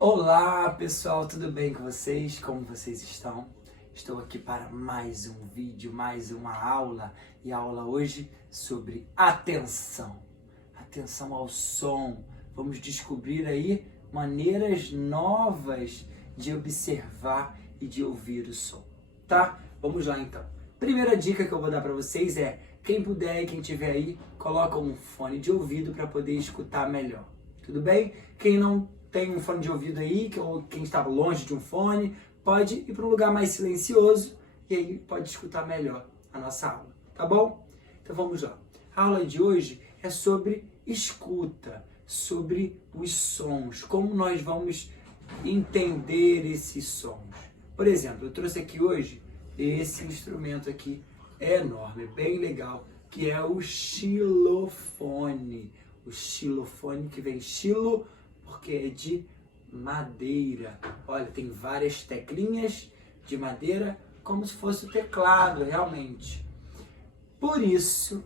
Olá pessoal, tudo bem com vocês? Como vocês estão? Estou aqui para mais um vídeo, mais uma aula e a aula hoje sobre atenção. Atenção ao som. Vamos descobrir aí maneiras novas de observar e de ouvir o som, tá? Vamos lá então. Primeira dica que eu vou dar para vocês é, quem puder e quem tiver aí, coloca um fone de ouvido para poder escutar melhor. Tudo bem? Quem não tem um fone de ouvido aí, ou quem está longe de um fone, pode ir para um lugar mais silencioso e aí pode escutar melhor a nossa aula, tá bom? Então vamos lá. A aula de hoje é sobre escuta, sobre os sons, como nós vamos entender esses sons. Por exemplo, eu trouxe aqui hoje esse instrumento aqui enorme, bem legal, que é o xilofone. O xilofone, que vem xilo porque é de madeira. Olha, tem várias teclinhas de madeira, como se fosse o teclado, realmente. Por isso,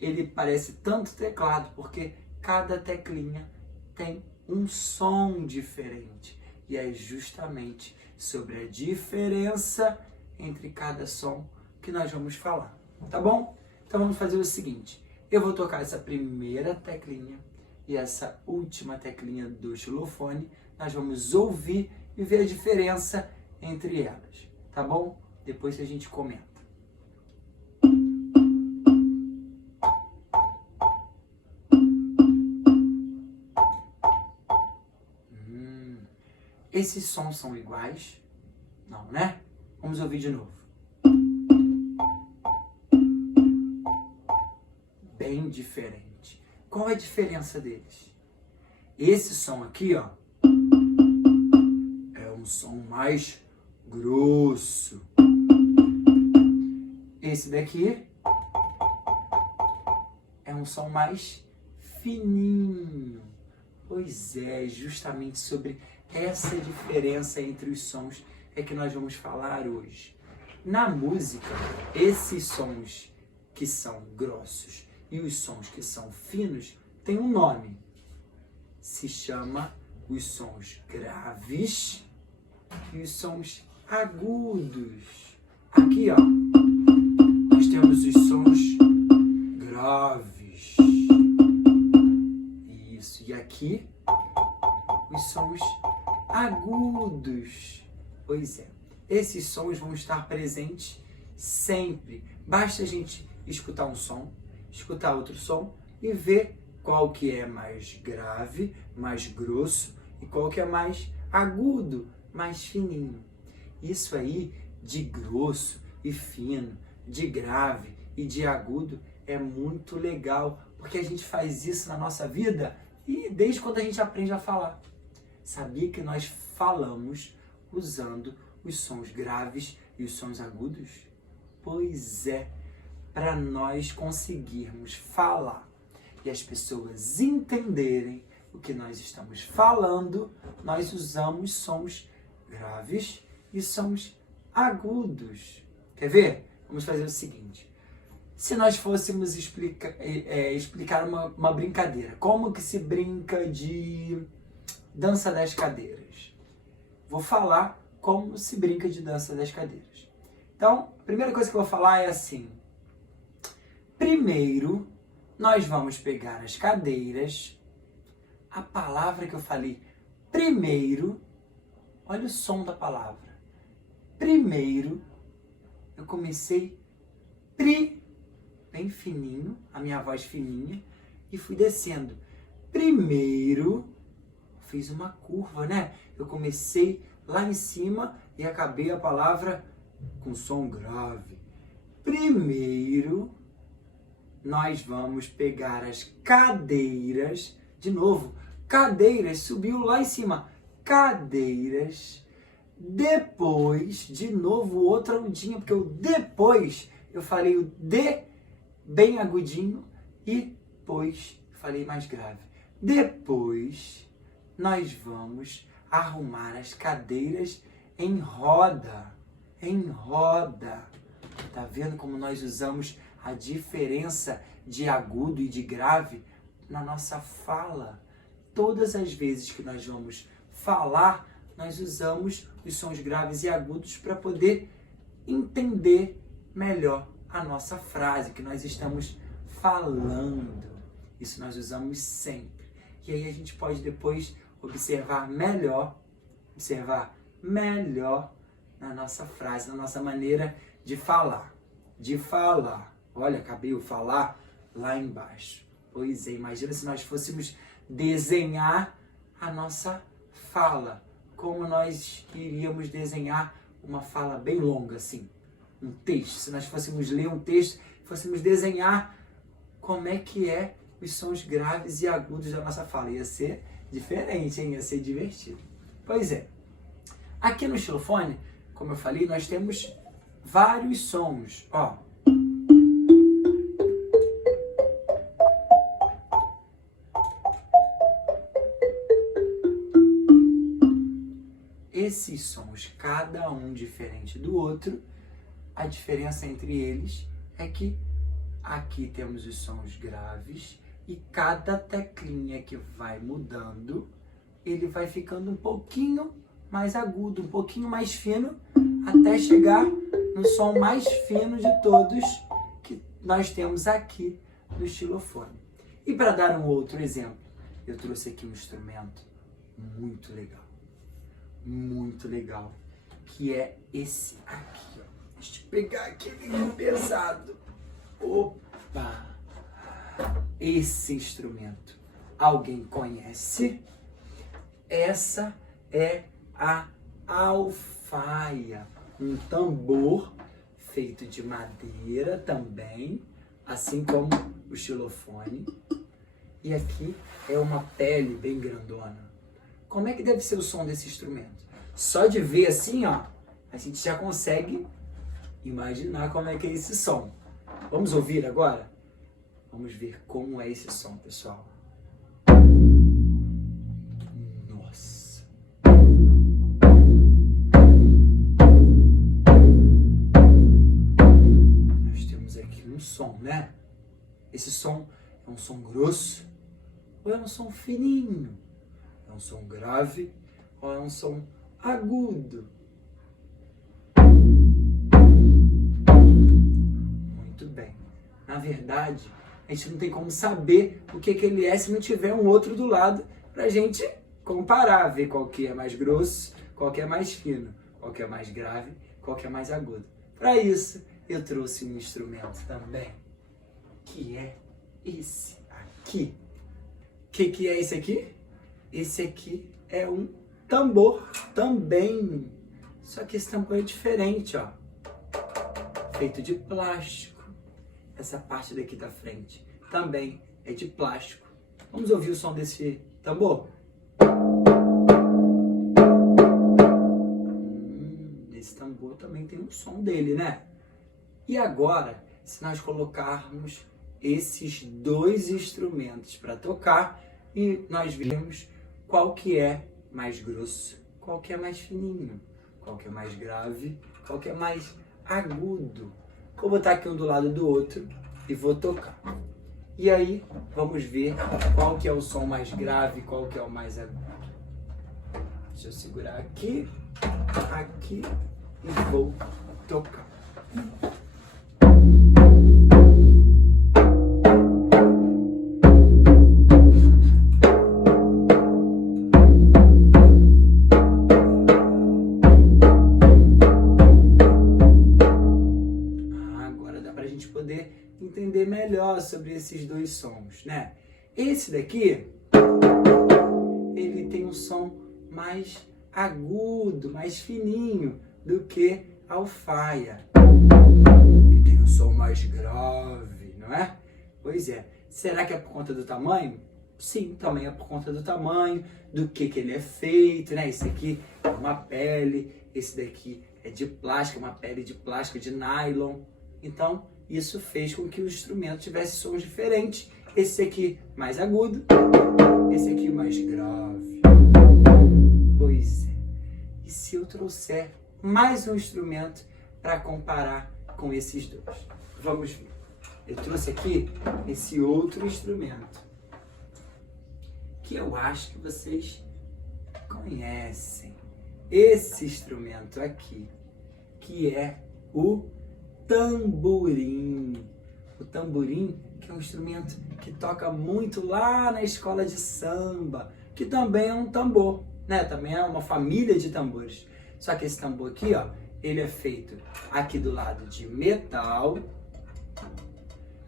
ele parece tanto teclado, porque cada teclinha tem um som diferente. E é justamente sobre a diferença entre cada som que nós vamos falar, tá bom? Então vamos fazer o seguinte, eu vou tocar essa primeira teclinha e essa última teclinha do xilofone, nós vamos ouvir e ver a diferença entre elas, tá bom? Depois a gente comenta. Esses sons são iguais? Não, né? Vamos ouvir de novo. Bem diferente. Qual é a diferença deles? Esse som aqui, ó, é um som mais grosso. Esse daqui é um som mais fininho. Pois é, justamente sobre essa diferença entre os sons é que nós vamos falar hoje. Na música, esses sons que são grossos e os sons que são finos têm um nome. Se chama os sons graves e os sons agudos. Aqui, ó, nós temos os sons graves. Isso. E aqui, os sons agudos. Pois é. Esses sons vão estar presentes sempre. Basta a gente escutar um som, escutar outro som e ver qual que é mais grave, mais grosso e qual que é mais agudo, mais fininho. Isso aí de grosso e fino, de grave e de agudo é muito legal, porque a gente faz isso na nossa vida e desde quando a gente aprende a falar. Sabia que nós falamos usando os sons graves e os sons agudos? Pois é, para nós conseguirmos falar e as pessoas entenderem o que nós estamos falando, nós usamos sons graves e sons agudos. Quer ver? Vamos fazer o seguinte. Se nós fôssemos explicar uma brincadeira, como que se brinca de dança das cadeiras? Vou falar como se brinca de dança das cadeiras. Então, a primeira coisa que eu vou falar é assim. Primeiro, nós vamos pegar as cadeiras. A palavra que eu falei primeiro, olha o som da palavra. Primeiro, eu comecei bem fininho, a minha voz fininha, e fui descendo. Primeiro, fiz uma curva, né? Eu comecei lá em cima e acabei a palavra com som grave. Primeiro, nós vamos pegar as cadeiras, de novo, cadeiras, subiu lá em cima, cadeiras, depois, de novo, outra ondinha, porque o depois, eu falei o de bem agudinho e depois falei mais grave. Depois, nós vamos arrumar as cadeiras em roda, Tá vendo como nós usamos a diferença de agudo e de grave na nossa fala? Todas as vezes que nós vamos falar, nós usamos os sons graves e agudos para poder entender melhor a nossa frase que nós estamos falando. Isso nós usamos sempre. E aí a gente pode depois observar melhor na nossa frase, na nossa maneira de falar. Olha, acabei o falar lá embaixo. Pois é, imagina se nós fôssemos desenhar a nossa fala. Como nós iríamos desenhar uma fala bem longa, assim. Um texto. Se nós fôssemos ler um texto, fôssemos desenhar como é que é os sons graves e agudos da nossa fala. Ia ser diferente, hein? Ia ser divertido. Pois é. Aqui no xilofone, como eu falei, nós temos vários sons. Ó. Esses sons, cada um diferente do outro, a diferença entre eles é que aqui temos os sons graves e cada teclinha que vai mudando, ele vai ficando um pouquinho mais agudo, um pouquinho mais fino, até chegar no som mais fino de todos que nós temos aqui no xilofone. E para dar um outro exemplo, eu trouxe aqui um instrumento muito legal, que é esse aqui, ó. Deixa eu pegar aquele pesado. Opa! Esse instrumento, alguém conhece? Essa é a alfaia, um tambor feito de madeira também, assim como o xilofone. E aqui é uma pele bem grandona. Como é que deve ser o som desse instrumento? Só de ver assim, ó, a gente já consegue imaginar como é que é esse som. Vamos ouvir agora? Vamos ver como é esse som, pessoal. Nossa! Nós temos aqui um som, né? Esse som é um som grosso ou é um som fininho? É um som grave ou é um som agudo? Muito bem. Na verdade, a gente não tem como saber o que ele é se não tiver um outro do lado pra gente comparar, ver qual que é mais grosso, qual que é mais fino, qual que é mais grave, qual que é mais agudo. Para isso, eu trouxe um instrumento também, que é esse aqui. O que é esse aqui? Esse aqui é um tambor também. Só que esse tambor é diferente, ó. Feito de plástico. Essa parte daqui da frente também é de plástico. Vamos ouvir o som desse tambor? Esse tambor também tem um som dele, né? E agora, se nós colocarmos esses dois instrumentos para tocar e nós vemos qual que é mais grosso, qual que é mais fininho, qual que é mais grave, qual que é mais agudo. Vou botar aqui um do lado do outro e vou tocar. E aí, vamos ver qual que é o som mais grave, qual que é o mais agudo. Deixa eu segurar aqui, aqui e vou tocar. Entender melhor sobre esses dois sons, né? Esse daqui, ele tem um som mais agudo, mais fininho do que a alfaia. Ele tem um som mais grave, não é? Pois é. Será que é por conta do tamanho? Sim, também é por conta do tamanho, do que ele é feito, né? Esse aqui é uma pele, esse daqui é de plástico, uma pele de plástico, de nylon. Então, isso fez com que o instrumento tivesse sons diferentes. Esse aqui mais agudo, esse aqui mais grave. Pois é. E se eu trouxer mais um instrumento para comparar com esses dois? Vamos ver. Eu trouxe aqui esse outro instrumento, que eu acho que vocês conhecem esse instrumento aqui, que é o tamborim. O tamborim, que é um instrumento que toca muito lá na escola de samba, que também é um tambor, né? Também é uma família de tambores. Só que esse tambor aqui, ó, ele é feito aqui do lado de metal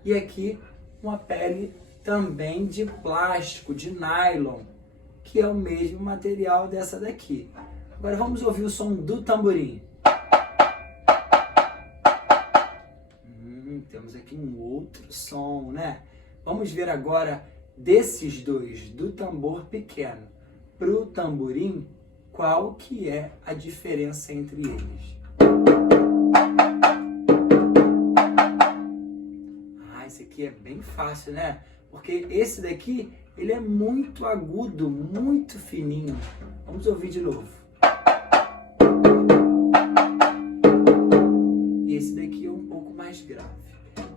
e aqui uma pele também de plástico, de nylon, que é o mesmo material dessa daqui. Agora vamos ouvir o som do tamborim. Temos aqui um outro som, né? Vamos ver agora desses dois, do tambor pequeno para o tamborim, qual que é a diferença entre eles. Esse aqui é bem fácil, né? Porque esse daqui, ele é muito agudo, muito fininho. Vamos ouvir de novo. E esse daqui é um pouco mais grave.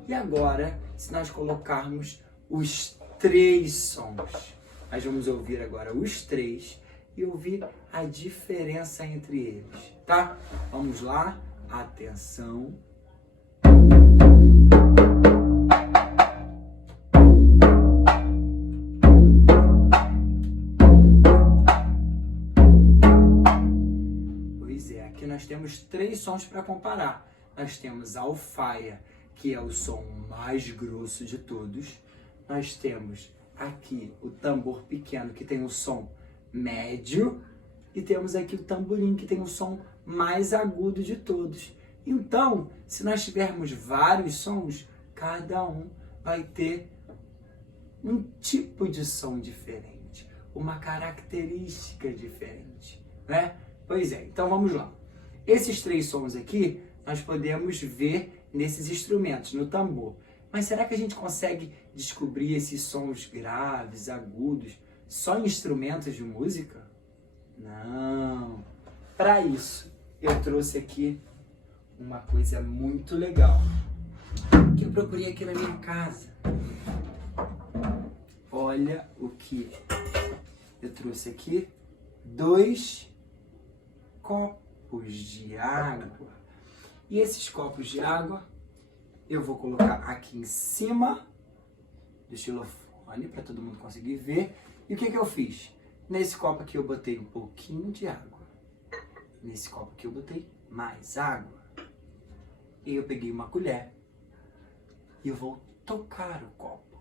E agora, se nós colocarmos os três sons, nós vamos ouvir agora os três e ouvir a diferença entre eles, tá? Vamos lá, atenção. Pois é, aqui nós temos três sons para comparar. Nós temos a alfaia, que é o som mais grosso de todos. Nós temos aqui o tambor pequeno, que tem o som médio. E temos aqui o tamborim, que tem o som mais agudo de todos. Então, se nós tivermos vários sons, cada um vai ter um tipo de som diferente, uma característica diferente, né? Pois é, então vamos lá. Esses três sons aqui, nós podemos ver nesses instrumentos, no tambor. Mas será que a gente consegue descobrir esses sons graves, agudos, só em instrumentos de música? Não. Para isso, eu trouxe aqui uma coisa muito legal, que eu procurei aqui na minha casa. Olha o que eu trouxe aqui. 2 copos de água. E esses copos de água eu vou colocar aqui em cima do xilofone para todo mundo conseguir ver. E o que eu fiz? Nesse copo aqui eu botei um pouquinho de água. Nesse copo aqui eu botei mais água. E eu peguei uma colher e eu vou tocar o copo.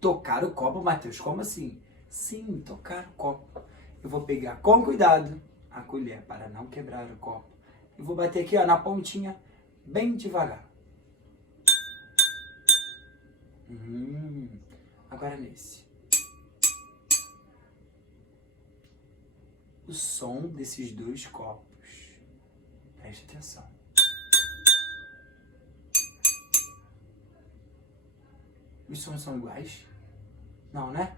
Tocar o copo, Matheus? Como assim? Sim, tocar o copo. Eu vou pegar com cuidado a colher para não quebrar o copo. E vou bater aqui, ó, na pontinha, bem devagar. Agora nesse. O som desses 2 copos. Preste atenção. Os sons são iguais? Não, né?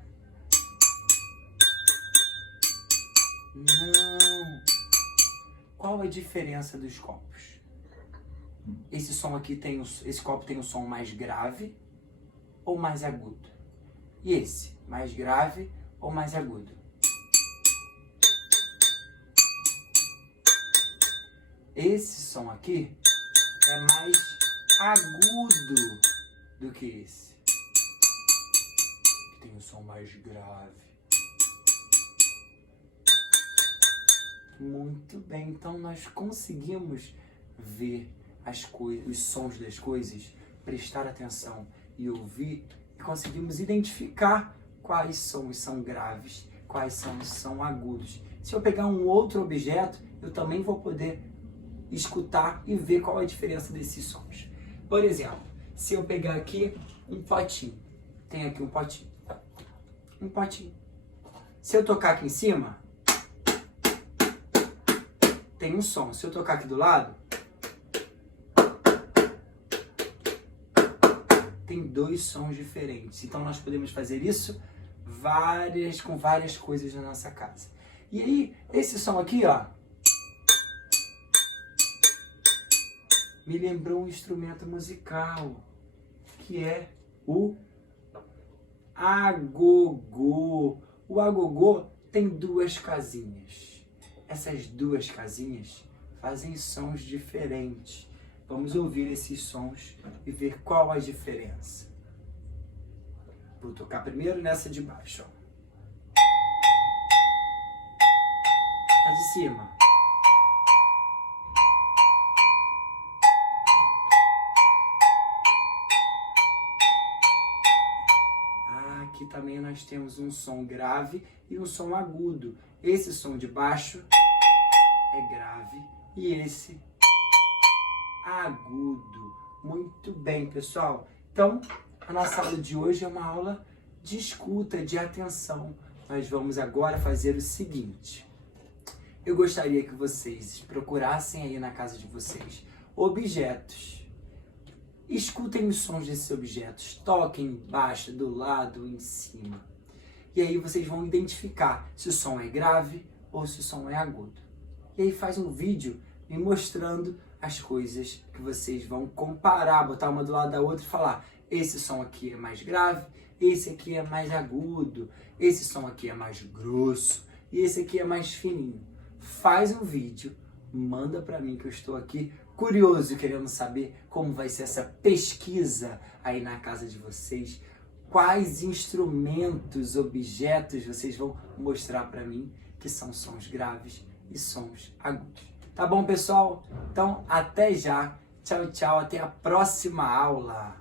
Não. Qual a diferença dos copos? Esse som aqui tem esse copo tem um som mais grave ou mais agudo? E esse, mais grave ou mais agudo? Esse som aqui é mais agudo do que esse, que tem um som mais grave. Muito bem, então nós conseguimos ver as coisas, os sons das coisas, prestar atenção e ouvir, e conseguimos identificar quais sons são graves, quais são agudos. Se eu pegar um outro objeto, eu também vou poder escutar e ver qual é a diferença desses sons. Por exemplo, se eu pegar aqui um potinho, tem aqui um potinho. Se eu tocar aqui em cima, tem um som. Se eu tocar aqui do lado, tem 2 sons diferentes. Então nós podemos fazer isso com várias coisas na nossa casa. E aí, esse som aqui, ó, me lembrou um instrumento musical, que é o agogô. O agogô tem duas casinhas. Essas duas casinhas fazem sons diferentes. Vamos ouvir esses sons e ver qual a diferença. Vou tocar primeiro nessa de baixo, ó. A de cima. Aqui também nós temos um som grave e um som agudo. Esse som de baixo é grave e esse agudo. Muito bem, pessoal. Então, a nossa aula de hoje é uma aula de escuta, de atenção. Nós vamos agora fazer o seguinte. Eu gostaria que vocês procurassem aí na casa de vocês objetos. Escutem os sons desses objetos, toquem embaixo, do lado, em cima. E aí vocês vão identificar se o som é grave ou se o som é agudo. E aí faz um vídeo me mostrando as coisas que vocês vão comparar, botar uma do lado da outra e falar: esse som aqui é mais grave, esse aqui é mais agudo, esse som aqui é mais grosso e esse aqui é mais fininho. Faz um vídeo, manda para mim que eu estou aqui curioso, querendo saber como vai ser essa pesquisa aí na casa de vocês. Quais instrumentos, objetos vocês vão mostrar para mim que são sons graves e sons agudos. Tá bom, pessoal? Então, até já. Tchau, tchau. Até a próxima aula.